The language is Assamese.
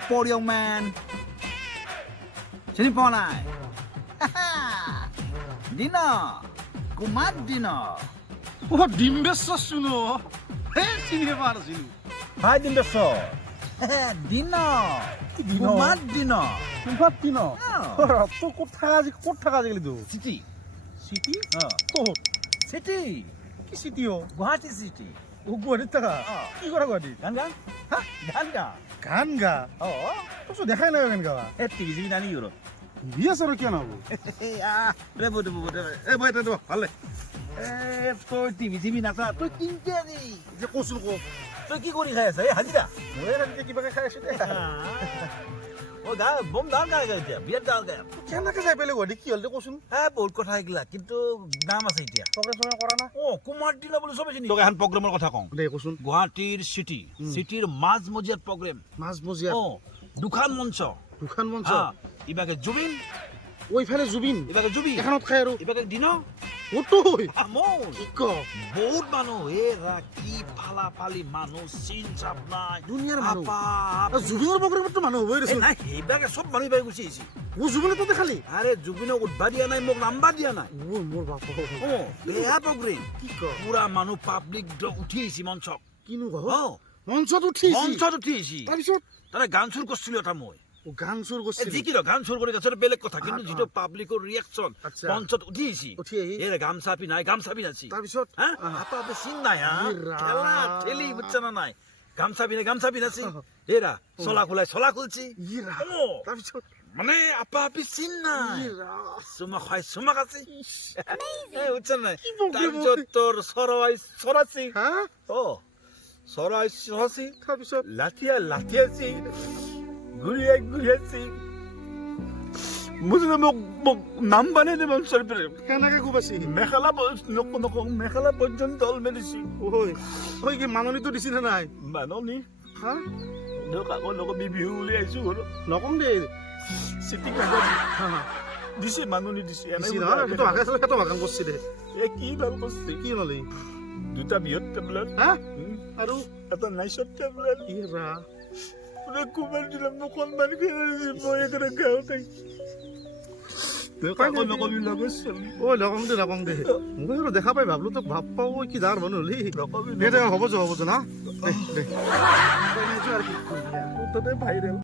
for your man. চিনি পোৱা নাই Dinner. Kumar Dinner. ও ডিম্বেশ্বৰ শুনো হে চিনি পাৰ আছিল Hi Dinner. Dinner. Kumar Dinner. তোমার কি ন Oh. তো কোথা থাকা আজিকালি তো City. সিটি Oh. তো City. কি সিটি ও Guwahati City. ও গুৱাহাটীত থাকা কি কৰা গুৱাহাটীত গান গা হ্যাঁ গান গা গান গা ও তো দেখাই নাই গান গাওয়া এ টিভি জিবি নানি ইউরো বিয়া সর কিয় নহব রে বটে বটে এ বই তো ভালে এ তোর টিভি জিবি নাচা তুই কিনতে আনি যে কচোন কো তুই কি কৰি খাই আছা এই হাজিৰা মই ৰাতিকে কিবাকে খাই আছো দে ও গা বম দান গা এতিয়া বিয়াত দান গা কেনেকে যাই পেলাই গুৱাহাটী কি হ'ল দে কচোন হ্যাঁ বহুত কথা শিকিলা কিন্তু নাম আছে এতিয়া প্ৰগ্ৰেম কৰা না ও কুমাৰ দিনা বুলি চবে চিনি তোক এখন প্ৰগ্ৰেমৰ কথা কওঁ দে কচোন গুৱাহাটীৰ চিটিৰ মাজমজিয়াত প্ৰগ্ৰেম মাজমজিয়াত ও দুখান মঞ্চ দুখন মঞ্চ ইবাকে জুবিন ওইফালে জুবিন ইবাকে জুবি এখনত খাই আৰু ইবাকে দিন ওতই আমোল কি ক বহুত মানুহ এ কি ফালা ফালি মানুহ চিন চাপ নাই দুনিয়াৰ মানুহ আপা জুবিনৰ প্ৰগ্ৰেমতো মানুহ হ'বই এই দেচোন নাই সেইবিলাকে চব মানুহ ইবাকে গুচি আহিছে ও জুবিনে তো দেখালি আরে জুবিনক উঠবা দিয়া নাই মোক নাম্বাৰ দিয়া নাই ও মোৰ বাপ ও বেয়া প্ৰগ্ৰেম কি ক পুৰা মানুহ পাব্লিক উঠি আহিছে মঞ্চত কিনো কহ অ মঞ্চত উঠিছি মঞ্চত উঠি আহিছে তাৰপিছত তাৰে গান চুৰ কৰিছিলো এটা মই ও গান চুৰ এই কৰিছিল যি কি গান চুৰ কৰি গেছে বেলেগ কথা কিন্তু যিটো পাব্লিকৰ ৰিয়েকচন আচ্ছা। মঞ্চত উঠি আহিছে উঠি আহি এই গামচা পিন্ধাই গামচা পিন্ধাইছে তাৰপিছত হ্যাঁ আপা আপনি চিন নাই হ্যাঁ ই রাম। খেলা ঠেলি বুঝছে না নাই গামছা পিন্ধাইছি এরা চলা খুলছি ই রা ও তাৰপিছত মানে আপা আপনি চিন নাই ই ৰা চুমা খাই চুমা খাচ্ছি বুঝছে নাই কি বকৰি তাৰপিছত তোৰ সৰাইছি হা ও সৰাইছি তাৰপিছত লাঠিয়াছি ঘুরিয়াছি বুঝলে মোক নাম বানিয়ে দে মঞ্চের পরে কেনেকে কোবাছি মেখেলা পর্যন্ত তল মেলিছি ওই ওই কি মাননীটো দিছি নে নাই মাননি হা কাকো লগত বিহু উলিয়াইছো ঘৰত নকম দে চিটিং হা হা দিছে মাননি দিছে দিছি না সেইটো ভাগে চলে সেইটো ভাগান করছি দে এ কি ভাল কৰিছে কি নলি দুটা বিহত টেবলেট হা আৰু এটা নাইচত টেবলেট ই ৰা কুমাৰ দিলে মুখন বান্ধি মই একেবাৰে গাঁৱত কাকো নকবি লগত ও লগম দে মই আৰু দেখা পাই ভাবলো তো ভাব পাও কি দাৰ বন হলি নকবি দে দে হ'ব যো না দে দে তাতে ভাইৰেল